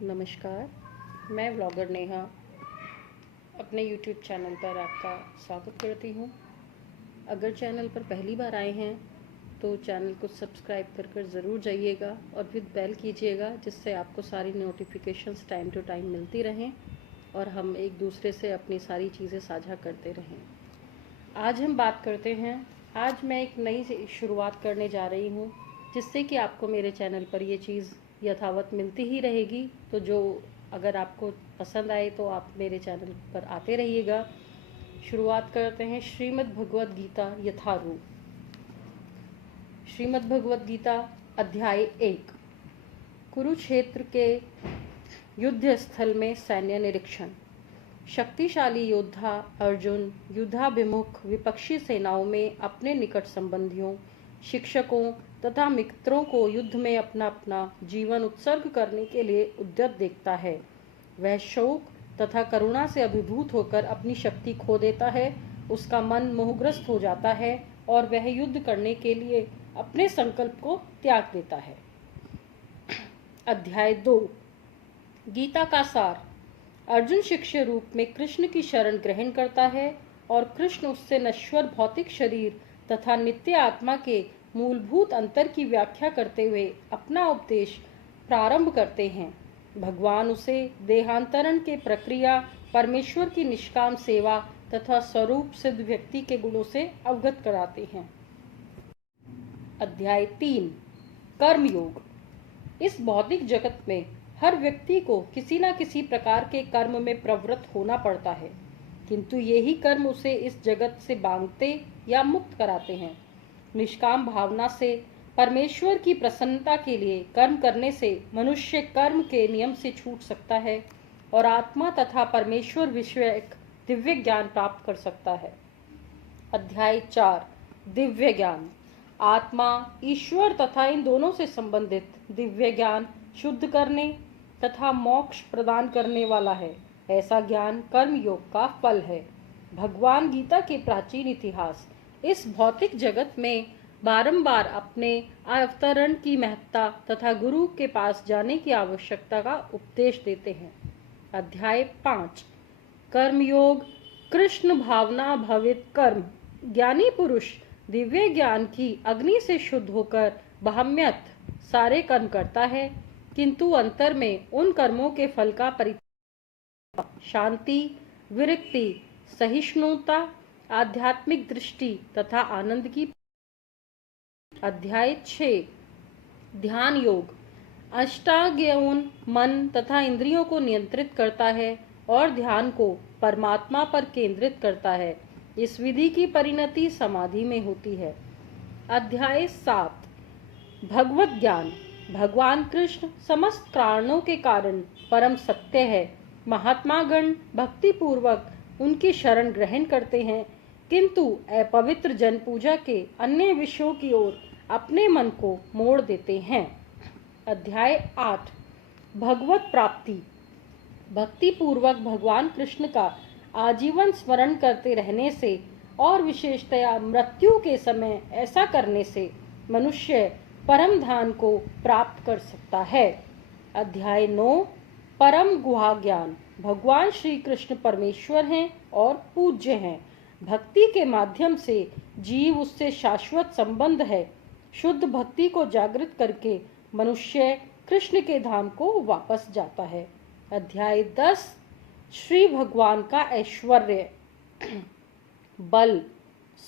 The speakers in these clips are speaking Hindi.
नमस्कार, मैं व्लॉगर नेहा अपने YouTube चैनल पर आपका स्वागत करती हूँ। अगर चैनल पर पहली बार आए हैं तो चैनल को सब्सक्राइब कर ज़रूर जाइएगा और विद बेल कीजिएगा, जिससे आपको सारी नोटिफिकेशंस टाइम टू टाइम मिलती रहें और हम एक दूसरे से अपनी सारी चीज़ें साझा करते रहें। आज हम बात करते हैं, आज मैं एक नई शुरुआत करने जा रही हूँ, जिससे कि आपको मेरे चैनल पर ये चीज़ यथावत मिलती ही रहेगी। तो जो अगर आपको पसंद आए तो आप मेरे चैनल पर आते रहिएगा। शुरुआत करते हैं श्रीमद् भगवद गीता यथारूप। श्रीमद् भगवद गीता अध्याय 1। कुरुक्षेत्र के युद्ध स्थल में सैन्य निरीक्षण। शक्तिशाली योद्धा अर्जुन युद्धाभिमुख विपक्षी सेनाओं में अपने निकट संबंधियों, शिक्षकों तथा मित्रों को युद्ध में अपना अपना जीवन उत्सर्ग करने के लिए उद्यत देखता है। वह शोक तथा करुणा से अभिभूत होकर अपनी शक्ति खो देता है। उसका मन मोहग्रस्त हो जाता है और वह युद्ध करने के लिए अपने संकल्प को त्याग देता है। अध्याय 2। गीता का सार। अर्जुन शिष्य रूप में कृष्ण की शरण ग्रहण करता है और कृष्ण उससे नश्वर भौतिक शरीर तथा नित्य आत्मा के मूलभूत अंतर की व्याख्या करते हुए अपना उपदेश प्रारंभ करते हैं। भगवान उसे देहांतरण के प्रक्रिया, परमेश्वर की निष्काम सेवा तथा स्वरूप सिद्ध व्यक्ति के गुणों से अवगत कराते हैं। अध्याय 3। कर्मयोग। इस भौतिक जगत में हर व्यक्ति को किसी न किसी प्रकार के कर्म में प्रवृत्त होना पड़ता है, किंतु यही कर्म उसे इस जगत से बांधते या मुक्त कराते हैं। निष्काम भावना से परमेश्वर की प्रसन्नता के लिए कर्म करने से मनुष्य कर्म के नियम से छूट सकता है और आत्मा तथा परमेश्वर विषयक दिव्य ज्ञान प्राप्त कर सकता है। अध्याय 4। दिव्य ज्ञान। आत्मा, ईश्वर तथा इन दोनों से संबंधित दिव्य ज्ञान शुद्ध करने तथा मोक्ष प्रदान करने वाला है। ऐसा ज्ञान कर्म योग का फल है। भगवान गीता के प्राचीन इतिहास इस भौतिक जगत में बारंबार अपने अवतरण की महत्ता तथा गुरु के पास जाने की आवश्यकता का उपदेश देते हैं। अध्याय 5। कर्मयोग। कृष्ण भावना भवित कर्म। ज्ञानी पुरुष दिव्य ज्ञान की अग्नि से शुद्ध होकर बाह्यत सारे कर्म करता है, किंतु अंतर में उन कर्मों के फल का परित्याग, शांति, विरक्ति, सहिष्णुता, आध्यात्मिक दृष्टि तथा आनंद की। अध्याय 6। ध्यान योग। अष्टांगयोन मन तथा इंद्रियों को नियंत्रित करता है और ध्यान को परमात्मा पर केंद्रित करता है। इस विधि की परिणति समाधि में होती है। अध्याय 7। भगवत ज्ञान। भगवान कृष्ण समस्त कारणों के कारण परम सत्य है। महात्मागण भक्ति पूर्वक उनकी शरण ग्रहण करते हैं, किंतु अपवित्र जन पूजा के अन्य विषयों की ओर अपने मन को मोड़ देते हैं। अध्याय 8। भगवत प्राप्ति। भक्ति पूर्वक भगवान कृष्ण का आजीवन स्मरण करते रहने से और विशेषतया मृत्यु के समय ऐसा करने से मनुष्य परम धाम को प्राप्त कर सकता है। अध्याय 9। परम गुहा ज्ञान। भगवान श्री कृष्ण परमेश्वर हैं और पूज्य हैं। भक्ति के माध्यम से जीव उससे शाश्वत संबंध है। शुद्ध भक्ति को जागृत करके मनुष्य कृष्ण के धाम को वापस जाता है। अध्याय 10। श्री भगवान का ऐश्वर्य। बल,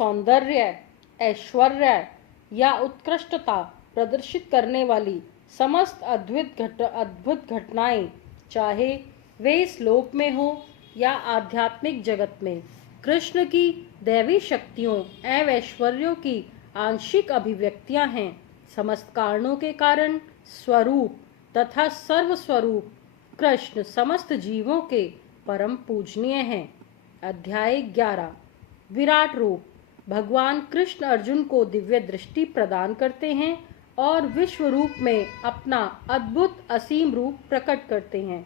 सौंदर्य, ऐश्वर्य या उत्कृष्टता प्रदर्शित करने वाली समस्त अद्भुत घटनाएं, चाहे वे इस लोक में हो या आध्यात्मिक जगत में, कृष्ण की दैवी शक्तियों एवं ऐश्वर्यों की आंशिक अभिव्यक्तियां हैं। समस्त कारणों के कारण स्वरूप तथा सर्वस्वरूप कृष्ण समस्त जीवों के परम पूजनीय हैं। अध्याय 11। विराट रूप। भगवान कृष्ण अर्जुन को दिव्य दृष्टि प्रदान करते हैं और विश्व रूप में अपना अद्भुत असीम रूप प्रकट करते हैं।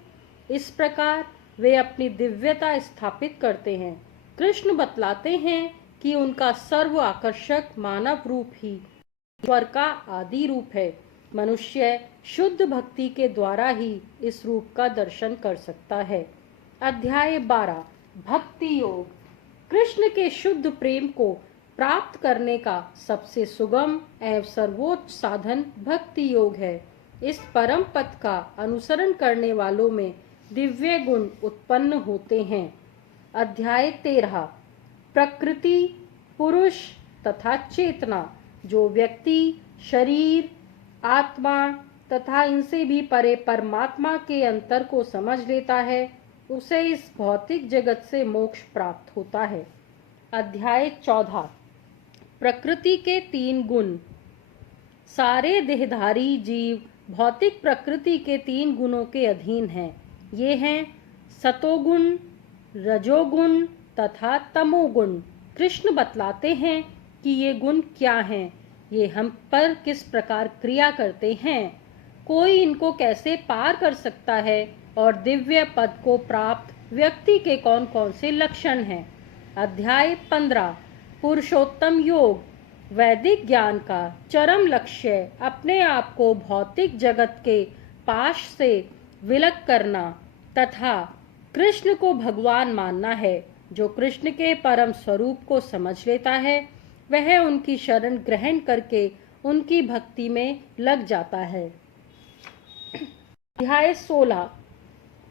इस प्रकार वे अपनी दिव्यता स्थापित करते हैं। कृष्ण बतलाते हैं कि उनका सर्व आकर्षक मानव रूप ही ईश्वर का आदि रूप है। मनुष्य शुद्ध भक्ति के द्वारा ही इस रूप का दर्शन कर सकता है। अध्याय 12 भक्ति योग। कृष्ण के शुद्ध प्रेम को प्राप्त करने का सबसे सुगम एवं सर्वोच्च साधन भक्ति योग है। इस परम पथ का अनुसरण करने वालों में दिव्य गुण उत्पन्न होते हैं। अध्याय 13 प्रकृति, पुरुष तथा चेतना। जो व्यक्ति शरीर, आत्मा तथा इनसे भी परे परमात्मा के अंतर को समझ लेता है, उसे इस भौतिक जगत से मोक्ष प्राप्त होता है। अध्याय 14 प्रकृति के 3 गुण। सारे देहधारी जीव भौतिक प्रकृति के 3 गुणों के अधीन हैं। ये हैं सतोगुण, रजोगुण तथा तमोगुण। कृष्ण बतलाते हैं कि ये गुण क्या हैं, ये हम पर किस प्रकार क्रिया करते हैं, कोई इनको कैसे पार कर सकता है और दिव्य पद को प्राप्त व्यक्ति के कौन कौन से लक्षण हैं। अध्याय 15 पुरुषोत्तम योग। वैदिक ज्ञान का चरम लक्ष्य अपने आप को भौतिक जगत के पाश से विलग करना तथा कृष्ण को भगवान मानना है। जो कृष्ण के परम स्वरूप को समझ लेता है, वह उनकी शरण ग्रहण करके उनकी भक्ति में लग जाता है। अध्याय 16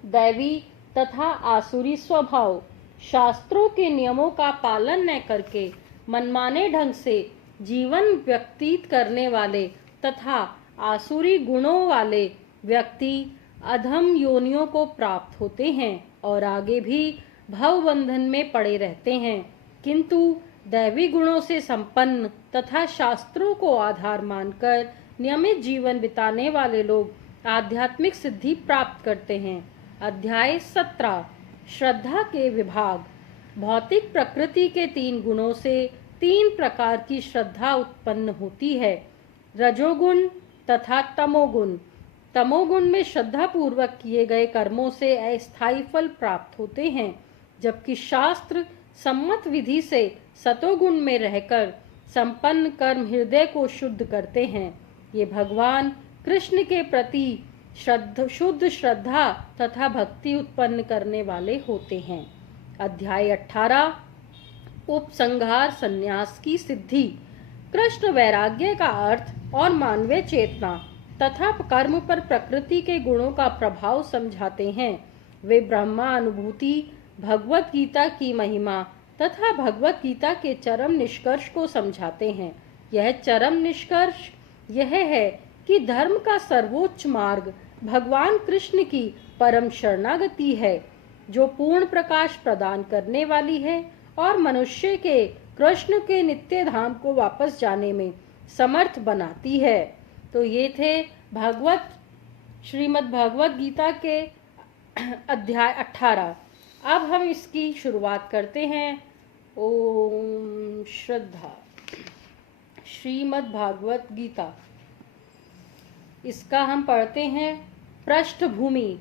दैवी तथा आसुरी स्वभाव। शास्त्रों के नियमों का पालन न करके मनमाने ढंग से जीवन व्यतीत करने वाले तथा आसुरी गुणों वाले व्यक्ति अधम योनियों को प्राप्त होते हैं और आगे भी भव बंधन में पड़े रहते हैं। किंतु दैवी गुणों से संपन्न तथा शास्त्रों को आधार मानकर नियमित जीवन बिताने वाले लोग आध्यात्मिक सिद्धि प्राप्त करते हैं। अध्याय 17 श्रद्धा के विभाग। भौतिक प्रकृति के 3 गुणों से 3 प्रकार की श्रद्धा उत्पन्न होती है, रजोगुण तथा तमोगुण। तमोगुण में श्रद्धा पूर्वक किए गए कर्मों से अस्थायी फल प्राप्त होते हैं, जबकि शास्त्र सम्मत विधि से सतोगुण में रहकर संपन्न कर्म हृदय को शुद्ध करते हैं। ये भगवान कृष्ण के प्रति शुद्ध श्रद्धा तथा भक्ति उत्पन्न करने वाले होते हैं। अध्याय 18 उपसंहार संन्यास की सिद्धि। कृष्ण वैराग्य का अर्थ और मानवीय चेतना तथा कर्म पर प्रकृति के गुणों का प्रभाव समझाते हैं। वे ब्रह्मा अनुभूति, भगवत गीता की महिमा तथा भगवत गीता के चरम निष्कर्ष को समझाते हैं। यह चरम निष्कर्ष यह है कि धर्म का सर्वोच्च मार्ग भगवान कृष्ण की परम शरणागति है, जो पूर्ण प्रकाश प्रदान करने वाली है और मनुष्य के कृष्ण के नित्य धाम को वापस जाने में समर्थ बनाती है। तो ये थे श्रीमद् भगवत गीता के अध्याय 18। अब हम इसकी शुरुआत करते हैं। ओम श्रद्धा। श्रीमद् भागवत गीता, इसका हम पढ़ते हैं पृष्ठभूमि।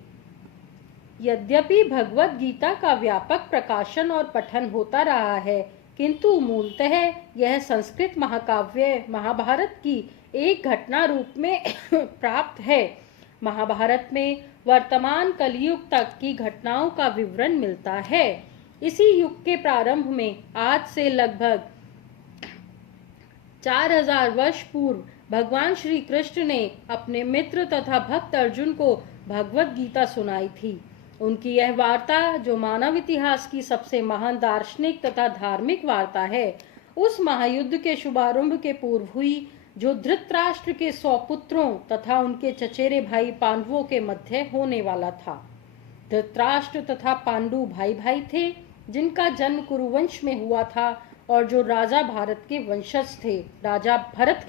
यद्यपि भगवत गीता का व्यापक प्रकाशन और पठन होता रहा है, किंतु मूलतः यह संस्कृत महाकाव्य महाभारत की एक घटना रूप में प्राप्त है। महाभारत में वर्तमान कलयुग तक की घटनाओं का विवरण मिलता है। इसी युग के प्रारंभ में आज से लगभग 4000 वर्ष पूर्व भगवान श्री कृष्ण ने अपने मित्र तथा भक्त अर्जुन को भगवत गीता सुनाई थी। उनकी यह वार्ता, जो मानव इतिहास की सबसे महान दार्शनिक तथा धार्मिक वार्ता है, उस महायुद्ध के शुभारंभ के पूर्व हुई, जो धृतराष्ट्र के 100 पुत्रों तथा उनके चचेरे भाई पांडवों के मध्य होने वाला था। धृतराष्ट्र तथा पांडु भाई भाई थे, जिनका जन्म कुरुवंश में हुआ था और जो राजा भरत के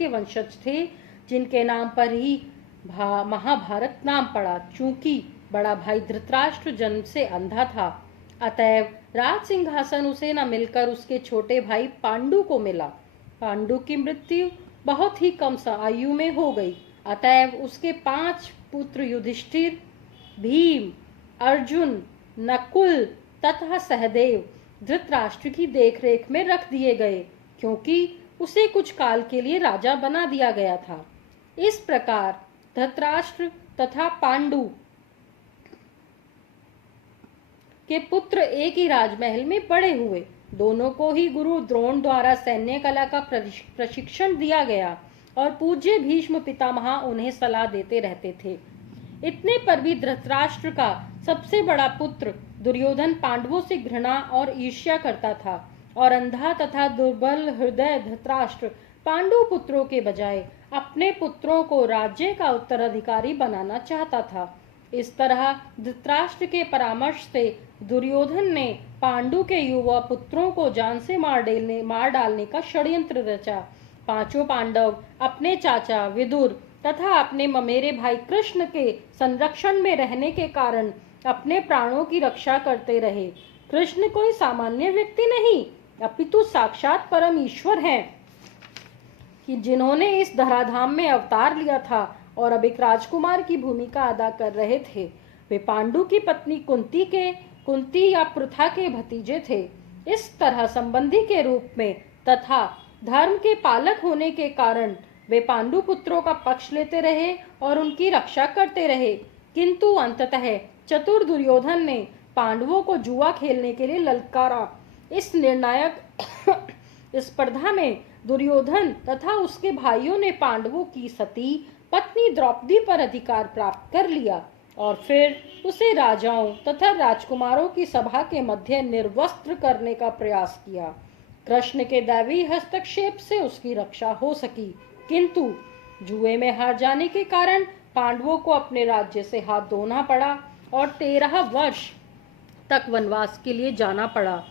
वंशज थे, जिनके नाम पर ही महाभारत नाम पड़ा। चूंकि बड़ा भाई धृतराष्ट्र जन्म से अंधा था, अतएव राज सिंहासन उसे न मिलकर उसके छोटे भाई पांडु को मिला। पांडु की मृत्यु बहुत ही कम आयु में हो गई, अतएव उसके 5 पुत्र युधिष्ठिर, भीम, अर्जुन, नकुल तथा सहदेव धृतराष्ट्र की देखरेख में रख दिए गए, क्योंकि उसे कुछ काल के लिए राजा बना दिया गया था। इस प्रकार धृतराष्ट्र तथा पांडु के पुत्र एक ही राजमहल में बड़े हुए। दोनों को ही गुरु द्रोण द्वारा सैन्य कला का प्रशिक्षण दिया गया और पूज्य भीष्म पितामह उन्हें सलाह देते रहते थे। इतने पर भी धृतराष्ट्र का सबसे बड़ा पुत्र दुर्योधन पांडवों से घृणा और ईर्ष्या करता था और अंधा तथा दुर्बल हृदय धृतराष्ट्र पांडु पुत्रों के बजाय अपने पुत्रों को राज्य का उत्तराधिकारी बनाना चाहता था। इस तरह धृतराष्ट्र के परामर्श से दुर्योधन ने पांडु के युवा पुत्रों को जान से मार डालने का षड्यंत्र रचा। पांचों पांडव अपने चाचा विदुर तथा अपने ममेरे भाई कृष्ण के संरक्षण में रहने के कारण अपने प्राणों की रक्षा करते रहे। कृष्ण कोई सामान्य व्यक्ति नहीं अपितु साक्षात परम ईश्वर हैं कि जिन्होंने इस धराधाम में अवतार लिया था और अब एक राजकुमार की भूमिका अदा कर रहे थे। वे पांडु की पत्नी कुंती या पृथा के भतीजे थे। इस तरह संबंधी के रूप में तथा धर्म के पालक होने के कारण वे पांडु पुत्रों का पक्ष लेते रहे और उनकी रक्षा करते रहे। किंतु अंततः चतुर दुर्योधन ने पांडवों को जुआ खेलने के लिए ललकारा। इस निर्णायक स्पर्धा में दुर्योधन तथा उसके भाइयों ने पांडवों की सती पत्नी द्रौपदी पर अधिकार प्राप्त कर लिया और फिर उसे राजाओं तथा राजकुमारों की सभा के मध्य निर्वस्त्र करने का प्रयास किया। कृष्ण के दैवी हस्तक्षेप से उसकी रक्षा हो सकी, किंतु जुए में हार जाने के कारण पांडवों को अपने राज्य से हाथ धोना पड़ा और 13 वर्ष तक वनवास के लिए जाना पड़ा।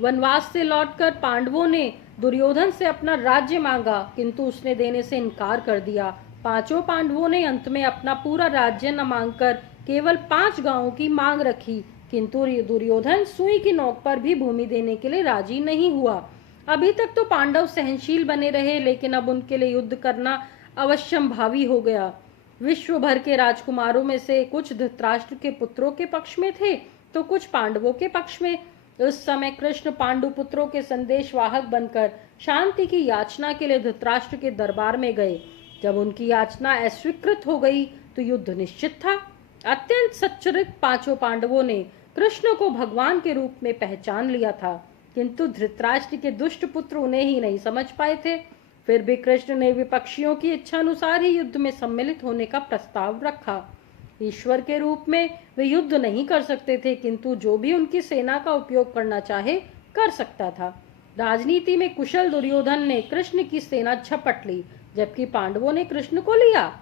वनवास से लौटकर पांडवों ने दुर्योधन से अपना राज्य मांगा, किंतु उसने देने से इनकार कर दिया। पांचों पांडवों ने अंत में अपना पूरा राज्य न मांगकर केवल 5 गांवों की मांग रखी, किंतु दुर्योधन सुई की नोक पर भी भूमि देने के लिए राजी नहीं हुआ। अभी तक तो पांडव सहनशील बने रहे, लेकिन अब उनके लिए युद्ध करना अवश्यंभावी हो गया। विश्व भर के राजकुमारों में से कुछ धृतराष्ट्र के पुत्रों के पक्ष में थे तो कुछ पांडवों के पक्ष में। उस समय कृष्ण पांडु पुत्रों के संदेशवाहक बनकर शांति की याचना के लिए धृतराष्ट्र के दरबार में गए। जब उनकी याचना अस्वीकृत हो गई तो युद्ध निश्चित था। अत्यंत सच्चरित पांचों पांडवों ने कृष्ण को भगवान के रूप में पहचान लिया था, किंतु धृतराष्ट्र के दुष्ट पुत्र उन्हें ही नहीं समझ पाए थे। फिर भी कृष्ण ने विपक्षियों की इच्छा अनुसार ही युद्ध में सम्मिलित होने का प्रस्ताव रखा। ईश्वर के रूप में वे युद्ध नहीं कर सकते थे, किंतु जो भी उनकी सेना का उपयोग करना चाहे कर सकता था। राजनीति में कुशल दुर्योधन ने कृष्ण की सेना झपट ली, जबकि पांडवों ने कृष्ण को लिया।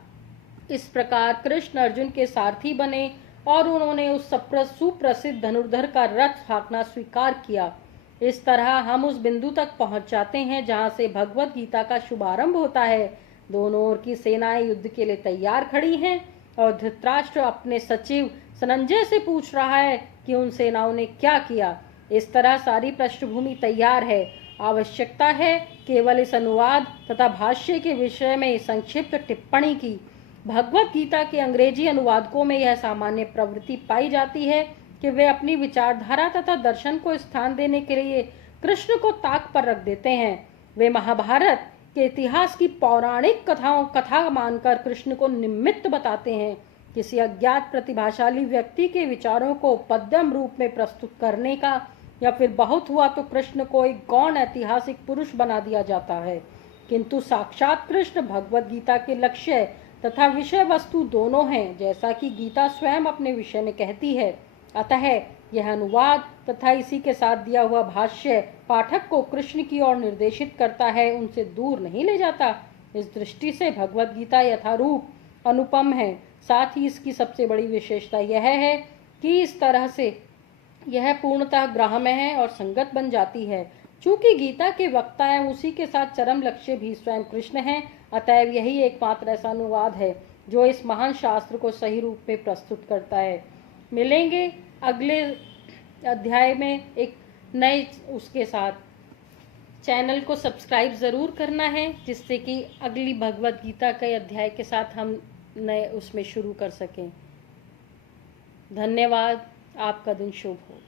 इस प्रकार कृष्ण अर्जुन के सारथी बने और उन्होंने उस सुप्रसिद्ध धनुर्धर का रथ हाँकना स्वीकार किया। इस तरह हम उस बिंदु तक पहुंच जाते हैं जहां से भगवत गीता का शुभारंभ होता है। दोनों ओर की सेनाएं युद्ध के लिए तैयार खड़ी हैं और धृतराष्ट्र अपने सचिव संजय से पूछ रहा है कि उन सेनाओं ने क्या किया। इस तरह सारी पृष्ठभूमि तैयार है। आवश्यकता है केवल इस अनुवाद तथा भाष्य के विषय में संक्षिप्त टिप्पणी की। भगवत गीता के अंग्रेजी अनुवादकों में यह सामान्य प्रवृत्ति पाई जाती है कि वे अपनी विचारधारा तथा दर्शन को स्थान देने के लिए कृष्ण को ताक पर रख देते हैं। वे महाभारत के इतिहास की पौराणिक कथा मानकर कृष्ण को निमित्त बताते हैं। किसी अज्ञात प्रतिभाशाली व्यक्ति के विचारों को पद्यम रूप में प्रस्तुत करने का या फिर बहुत हुआ तो कृष्ण को एक गौण ऐतिहासिक पुरुष बना दिया जाता है, किंतु साक्षात कृष्ण भगवत गीता के लक्ष्य तथा विषय वस्तु दोनों हैं, जैसा कि गीता स्वयं अपने विषय में कहती है। अतः यह अनुवाद तथा इसी के साथ दिया हुआ भाष्य पाठक को कृष्ण की ओर निर्देशित करता है, उनसे दूर नहीं ले जाता। इस दृष्टि से भगवत गीता यथारूप अनुपम है। साथ ही इसकी सबसे बड़ी विशेषता यह है कि इस तरह से यह पूर्णतः ग्राह्य है और संगत बन जाती है। चूंकि गीता के वक्ता एवं उसी के साथ चरम लक्ष्य भी स्वयं कृष्ण हैं, अतएव यही एकमात्र ऐसा अनुवाद है जो इस महान शास्त्र को सही रूप में प्रस्तुत करता है। मिलेंगे अगले अध्याय में एक नए उसके साथ। चैनल को सब्सक्राइब ज़रूर करना है, जिससे कि अगली भगवत गीता के अध्याय के साथ हम नए उसमें शुरू कर सकें। धन्यवाद। आपका दिन शुभ हो।